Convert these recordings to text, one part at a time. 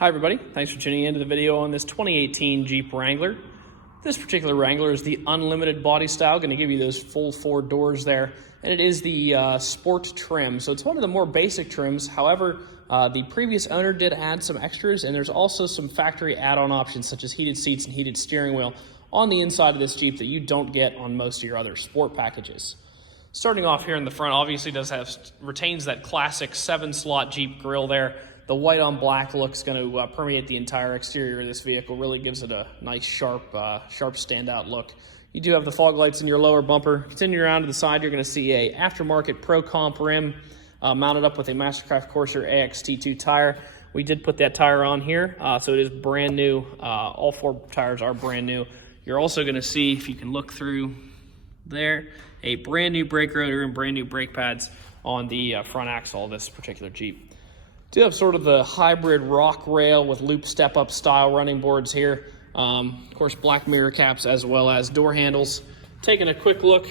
Hi everybody, thanks for tuning in to the video on this 2018 Jeep Wrangler. This particular Wrangler is the unlimited body style, going to give you those full 4 doors there, and it is the sport trim, so it's one of the more basic trims. However, the previous owner did add some extras, and there's also some factory add-on options such as heated seats and heated steering wheel on the inside of this Jeep that you don't get on most of your other sport packages. Starting off here in the front, obviously retains that classic 7-slot Jeep grille there. The white on black look's going to permeate the entire exterior of this vehicle. Really gives it a nice sharp standout look. You do have the fog lights in your lower bumper. Continuing around to the side, you're going to see a aftermarket Pro Comp rim mounted up with a Mastercraft Corsair AXT2 tire. We did put that tire on here, so it is brand new. All 4 tires are brand new. You're also going to see, if you can look through there, a brand new brake rotor and brand new brake pads on the front axle of this particular Jeep. Do have sort of the hybrid rock rail with loop step-up style running boards here. Of course, black mirror caps as well as door handles. Taking a quick look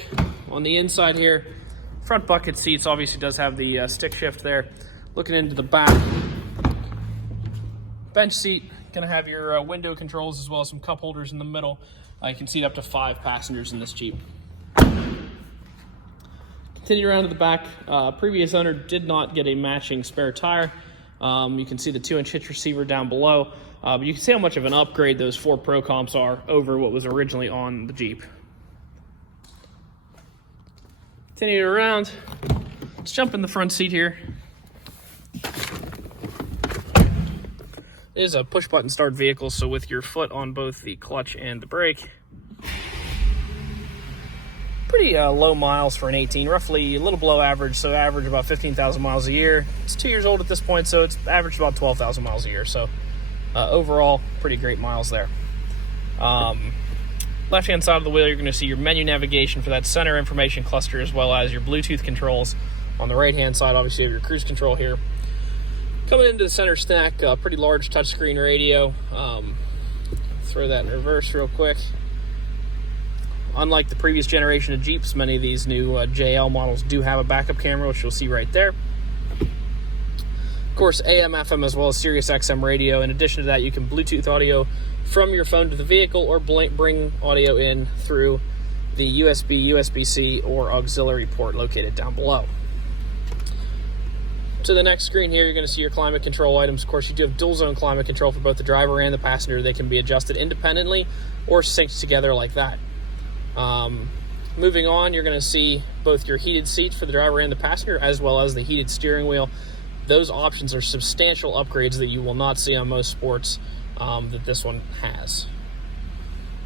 on the inside here. Front bucket seats obviously does have the stick shift there. Looking into the back. Bench seat, gonna have your window controls as well as some cup holders in the middle. You can seat up to 5 passengers in this Jeep. Continue around to the back. Previous owner did not get a matching spare tire. You can see the 2-inch hitch receiver down below. But you can see how much of an upgrade those 4 Pro Comps are over what was originally on the Jeep. Continuing around, let's jump in the front seat here. It is a push-button start vehicle, so with your foot on both the clutch and the brake. Pretty low miles for an 18, roughly a little below average, so average about 15,000 miles a year. It's 2 years old at this point, so it's averaged about 12,000 miles a year, so overall, pretty great miles there. Left-hand side of the wheel, you're going to see your menu navigation for that center information cluster, as well as your Bluetooth controls. On the right-hand side, obviously, you have your cruise control here. Coming into the center stack, pretty large touchscreen radio. Throw that in reverse real quick. Unlike the previous generation of Jeeps, many of these new JL models do have a backup camera, which you'll see right there. Of course, AM, FM, as well as Sirius XM radio. In addition to that, you can Bluetooth audio from your phone to the vehicle or bring audio in through the USB, USB-C, or auxiliary port located down below. To the next screen here, you're going to see your climate control items. Of course, you do have dual zone climate control for both the driver and the passenger. They can be adjusted independently or synced together like that. Moving on, you're going to see both your heated seats for the driver and the passenger, as well as the heated steering wheel. Those options are substantial upgrades that you will not see on most sports that this one has.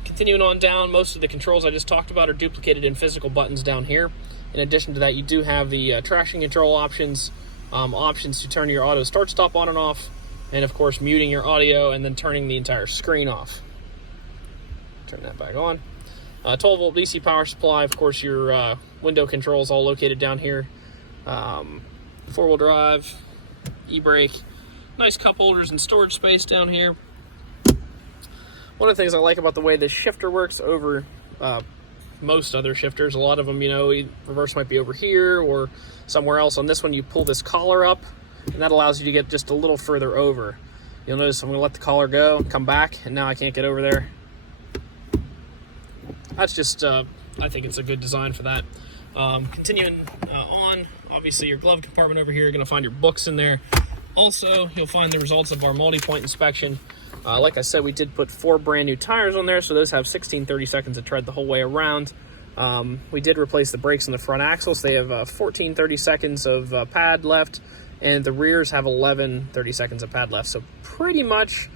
Continuing on down, most of the controls I just talked about are duplicated in physical buttons down here. In addition to that, you do have the traction control options, options to turn your auto start-stop on and off, and of course muting your audio and then turning the entire screen off. Turn that back on. 12-volt DC power supply, of course your window controls all located down here. 4-wheel drive, e-brake, nice cup holders and storage space down here. One of the things I like about the way this shifter works over most other shifters, a lot of them, reverse might be over here or somewhere else. On this one, you pull this collar up, and that allows you to get just a little further over. You'll notice I'm going to let the collar go, come back, and now I can't get over there. That's just, I think it's a good design for that. Continuing on, obviously your glove compartment over here, you're going to find your books in there. Also, you'll find the results of our multi-point inspection. Like I said, we did put 4 brand new tires on there, so those have 16-30 seconds of tread the whole way around. We did replace the brakes on the front axle, so they have 14-30 seconds of pad left, and the rears have 11-30 seconds of pad left. So pretty much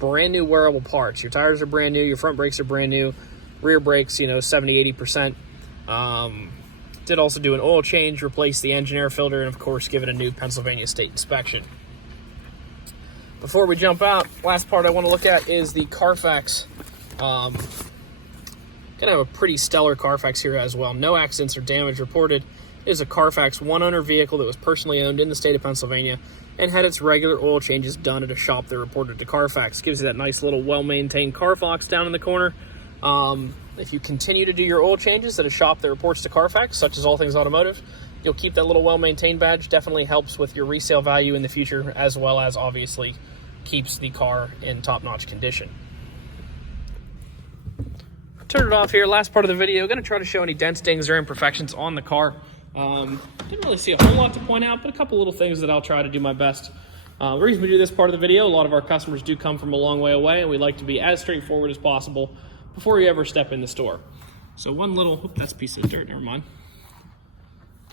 brand new wearable parts. Your tires are brand new, your front brakes are brand new. Rear brakes, 70-80%. Did also do an oil change, replace the engine air filter, and of course give it a new Pennsylvania state inspection. Before we jump out, last part I want to look at is the CarFax. Gonna have a pretty stellar CarFax here as well. No accidents or damage reported. It is a CarFax one-owner vehicle that was personally owned in the state of Pennsylvania and had its regular oil changes done at a shop that reported to CarFax. Gives you that nice little well-maintained CarFax down in the corner. If you continue to do your oil changes at a shop that reports to CarFax, such as All Things Automotive, you'll keep that little well-maintained badge. Definitely helps with your resale value in the future, as well as obviously keeps the car in top-notch condition. Turn it off here. Last part of the video, going to try to show any dents, dings, or imperfections on the car. Didn't really see a whole lot to point out, but a couple little things that I'll try to do my best. The reason we do this part of the video, a lot of our customers do come from a long way away, and we like to be as straightforward as possible before you ever step in the store. So one little, that's a piece of dirt, never mind.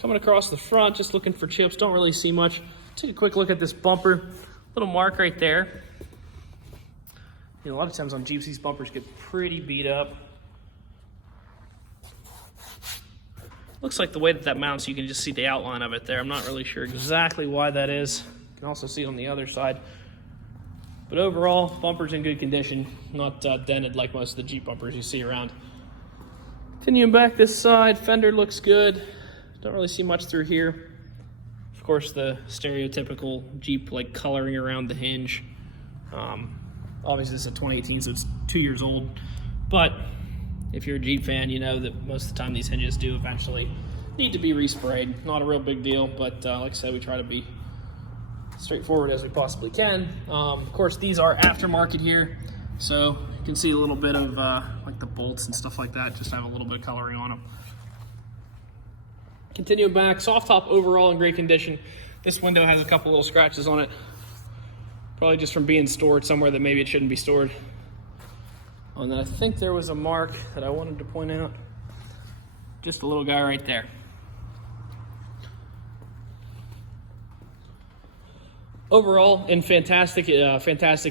Coming across the front, just looking for chips, don't really see much. Take a quick look at this bumper, little mark right there. You know, a lot of times on Jeeps, these bumpers get pretty beat up. Looks like the way that mounts, you can just see the outline of it there. I'm not really sure exactly why that is. You can also see it on the other side. But overall, bumper's in good condition, not dented like most of the Jeep bumpers you see around. Continuing back this side, fender looks good. Don't really see much through here. Of course, the stereotypical Jeep like coloring around the hinge. Obviously, this is a 2018, so it's 2 years old. But if you're a Jeep fan, you know that most of the time these hinges do eventually need to be resprayed. Not a real big deal, but like I said, we try to be straightforward as we possibly can. Of course, these are aftermarket here, so you can see a little bit of like the bolts and stuff like that just have a little bit of coloring on them. Continuing back, soft top overall in great condition. This window has a couple little scratches on it, probably just from being stored somewhere that maybe it shouldn't be stored. And then I think there was a mark that I wanted to point out. Just a little guy right there. Overall, in fantastic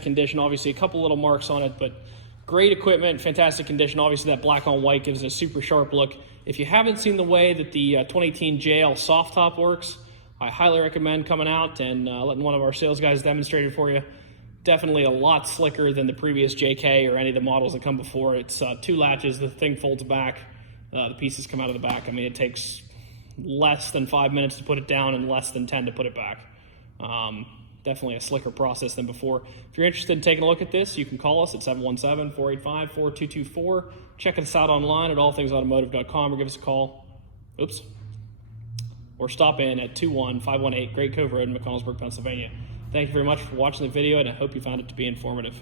condition. Obviously, a couple little marks on it, but great equipment, fantastic condition. Obviously, that black on white gives it a super sharp look. If you haven't seen the way that the 2018 JL soft top works, I highly recommend coming out and letting one of our sales guys demonstrate it for you. Definitely a lot slicker than the previous JK or any of the models that come before. It's 2 latches, the thing folds back, the pieces come out of the back. I mean, it takes less than 5 minutes to put it down and less than 10 to put it back. Definitely a slicker process than before. If you're interested in taking a look at this, you can call us at 717-485-4224. Check us out online at allthingsautomotive.com or give us a call. Or stop in at 21518 Great Cove Road in McConnellsburg, Pennsylvania. Thank you very much for watching the video, and I hope you found it to be informative.